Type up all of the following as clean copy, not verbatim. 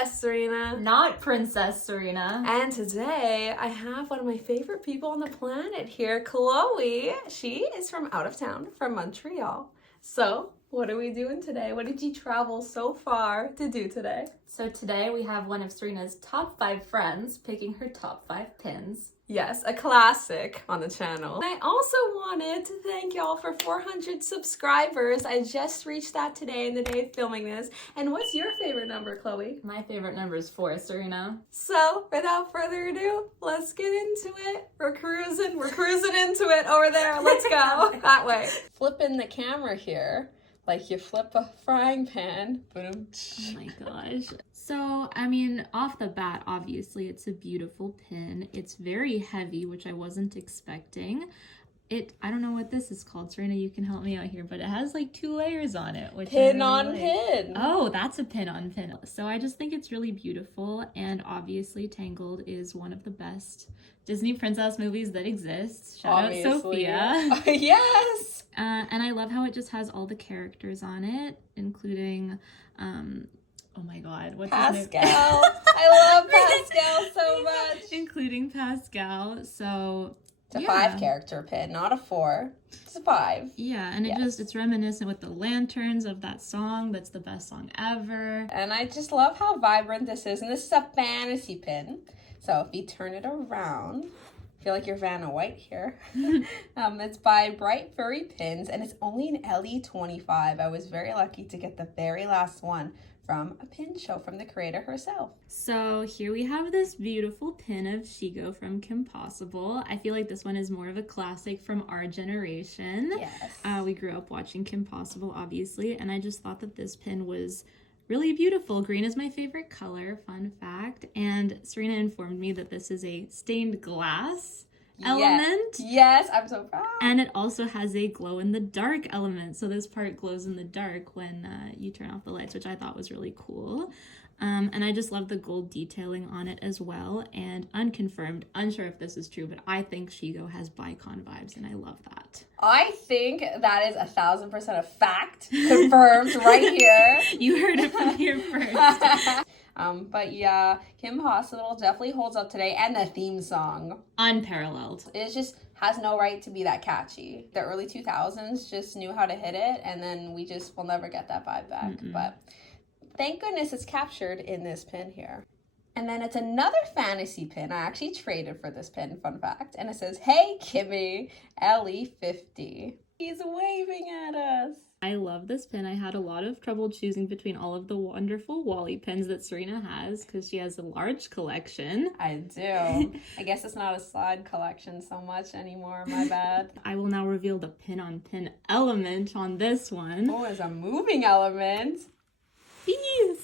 Princess Serena. Not Princess Serena. And today I have one of my favorite people on the planet here, Chloe. She is from out of town, from Montreal. So, what are we doing today? What did you travel so far to do today? So today we have one of Serena's top 5 friends picking her top 5 pins. Yes, a classic on the channel. I also wanted to thank y'all for 400 subscribers. I just reached that today in the day of filming this. And what's your favorite number, Chloe? My favorite number is 4, Serena. So, without further ado, let's get into it. We're cruising into it over there. Let's go that way. Flipping the camera here, like you flip a frying pan. Boom. Oh my gosh. So, I mean, off the bat, obviously, it's a beautiful pin. It's very heavy, which I wasn't expecting. I don't know what this is called. Serena, you can help me out here, but it has like 2 layers on it. Which Pin on pin. Oh, that's a pin on pin. So I just think it's really beautiful. And obviously, Tangled is one of the best Disney princess movies that exists. Shout out Sophia. Yes. And I love how it just has all the characters on it, including, oh my God, what's his name? Pascal. I love Pascal so much. Including Pascal. So it's a 5-character pin, not a 4. It's a 5. Yeah, and it's reminiscent with the lanterns of that song. That's the best song ever. And I just love how vibrant this is. And this is a fantasy pin. So if you turn it around, I feel like you're Vanna White here. It's by Bright Furry Pins, and it's only an LE25. I was very lucky to get the very last one from a pin show from the creator herself. So here we have this beautiful pin of Shigo from Kim Possible. I feel like this one is more of a classic from our generation. Yes. We grew up watching Kim Possible, obviously, and I just thought that this pin was really beautiful. Green is my favorite color, fun fact. And Serena informed me that this is a stained glass element. Yes, I'm so proud. And it also has a glow in the dark element. So this part glows in the dark when you turn off the lights, which I thought was really cool. And I just love the gold detailing on it as well. And unconfirmed, unsure if this is true, but I think Shigo has Bicon vibes, and I love that. I think that is 1,000% a fact. Confirmed right here. You heard it from here first. But yeah, Kim Possible definitely holds up today, and the theme song. Unparalleled. It just has no right to be that catchy. The early 2000s just knew how to hit it, and then we just will never get that vibe back. But thank goodness it's captured in this pin here. And then it's another fantasy pin. I actually traded for this pin, fun fact. And it says, "Hey Kimmy, LE50. He's waving at us. I love this pin. I had a lot of trouble choosing between all of the wonderful Wally pins that Serena has because she has a large collection. I do. I guess it's not a slide collection so much anymore, my bad. I will now reveal the pin-on-pin element on this one. Oh, it's a moving element.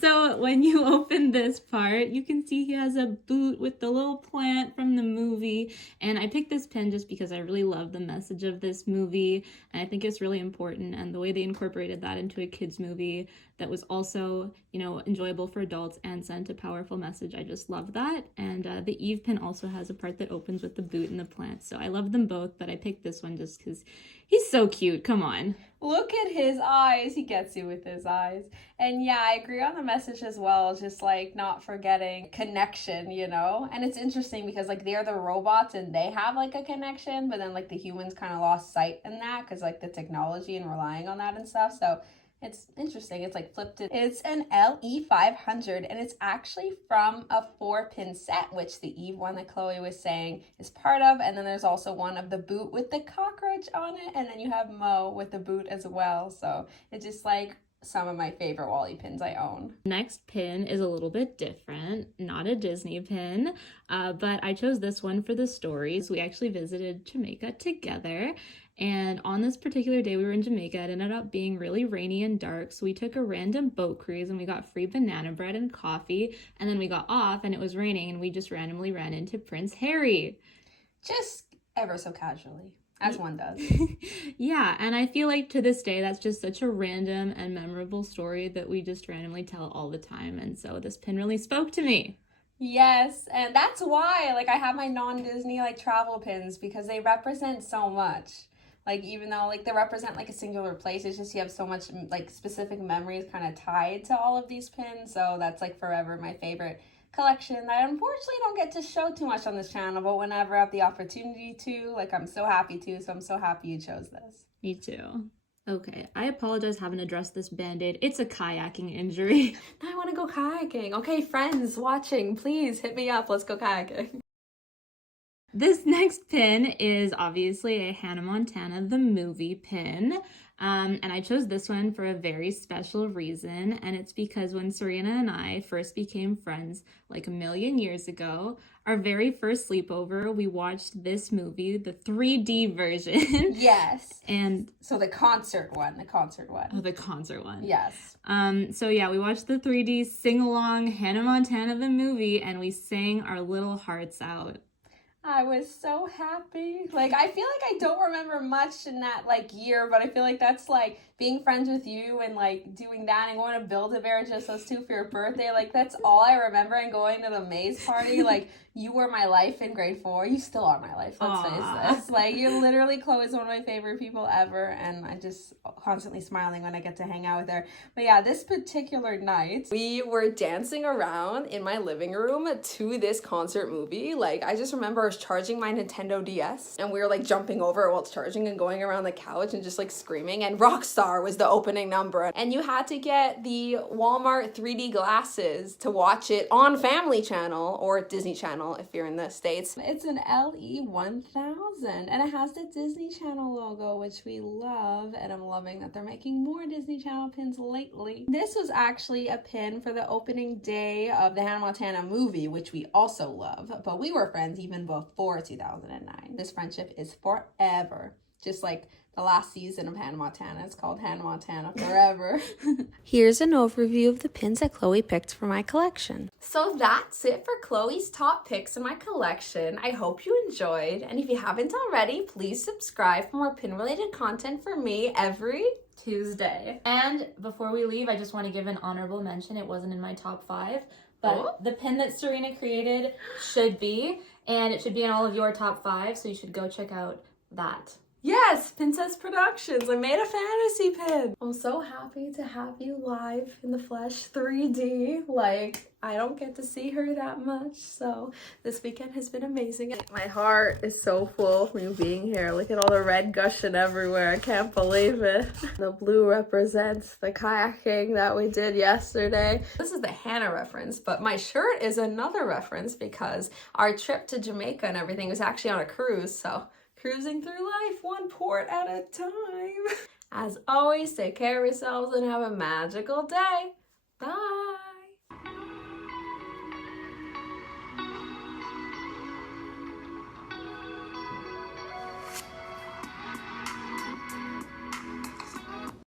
So when you open this part, you can see he has a boot with the little plant from the movie. And I picked this pin just because I really love the message of this movie. And I think it's really important. And the way they incorporated that into a kid's movie that was also, you know, enjoyable for adults and sent a powerful message. I just love that. And the Eve pin also has a part that opens with the boot and the plant. So I love them both, but I picked this one just because he's so cute. Come on. Look at his eyes. He gets you with his eyes. And yeah, I agree on the message as well. Just like not forgetting connection, you know? And it's interesting because like they're the robots and they have like a connection, but then like the humans kind of lost sight in that because like the technology and relying on that and stuff. So it's interesting. It's like flipped it. It's an LE500 and it's actually from a 4-pin set, which the Eve one that Chloe was saying is part of. And then there's also one of the boot with the cockroach on it. And then you have Mo with the boot as well. So it's just like some of my favorite Wally pins I own. Next pin is a little bit different, not a Disney pin, but I chose this one for the stories. We actually visited Jamaica together. And on this particular day we were in Jamaica, it ended up being really rainy and dark. So we took a random boat cruise and we got free banana bread and coffee. And then we got off and it was raining and we just randomly ran into Prince Harry. Just ever so casually, as one does. Yeah, and I feel like to this day, that's just such a random and memorable story that we just randomly tell all the time. And so this pin really spoke to me. Yes, and that's why, like, I have my non-Disney, like, travel pins because they represent so much. Like, even though like they represent like a singular place, it's just you have so much like specific memories kind of tied to all of these pins. So that's like forever my favorite collection that I unfortunately don't get to show too much on this channel, but whenever I have the opportunity to, like, I'm so happy to. So I'm so happy you chose this. Me too. Okay, I apologize, haven't addressed this band-aid. It's a kayaking injury. Now I want to go kayaking. Okay, friends watching, please hit me up. Let's go kayaking. This next pin is obviously a Hannah Montana the movie pin. And I chose this one for a very special reason, and it's because when Serena and I first became friends like a million years ago, our very first sleepover, we watched this movie, the 3D version. Yes. And so the concert one. Oh, the concert one. Yes. So yeah, we watched the 3D sing-along Hannah Montana the movie, and we sang our little hearts out. I was so happy. Like, I feel like I don't remember much in that, like, year, but I feel like that's, like, being friends with you and, like, doing that and going to Build-A-Bear, just us two for your birthday. Like, that's all I remember, and going to the maze party. Like, you were my life in grade 4. You still are my life, let's face this. Like, you're literally, Chloe's one of my favorite people ever, and I'm just constantly smiling when I get to hang out with her. But yeah, this particular night, we were dancing around in my living room to this concert movie. Like, I just remember I was charging my Nintendo DS, and we were, like, jumping over it while it's charging and going around the couch and just, like, screaming, and Rockstar was the opening number. And you had to get the Walmart 3D glasses to watch it on Family Channel or Disney Channel if you're in the States. It's an LE1000 and it has the Disney Channel logo, which we love, and I'm loving that they're making more Disney Channel pins lately. This was actually a pin for the opening day of the Hannah Montana movie, which we also love, but we were friends even before 2009. This friendship is forever. Just like the last season of Hannah Montana. It's called Hannah Montana Forever. Here's an overview of the pins that Chloe picked for my collection. So that's it for Chloe's top picks in my collection. I hope you enjoyed. And if you haven't already, please subscribe for more pin-related content for me every Tuesday. And before we leave, I just want to give an honorable mention. It wasn't in my top 5, but the pin that Serena created should be, and it should be in all of your top 5, so you should go check out that. Yes, Princess Productions. I made a fantasy pin. I'm so happy to have you live in the flesh 3D. Like, I don't get to see her that much, so this weekend has been amazing. My heart is so full from you being here. Look at all the red gushing everywhere. I can't believe it. The blue represents the kayaking that we did yesterday. This is the Hannah reference, but my shirt is another reference because our trip to Jamaica and everything was actually on a cruise, so cruising through life, one port at a time. As always, take care of yourselves and have a magical day. Bye.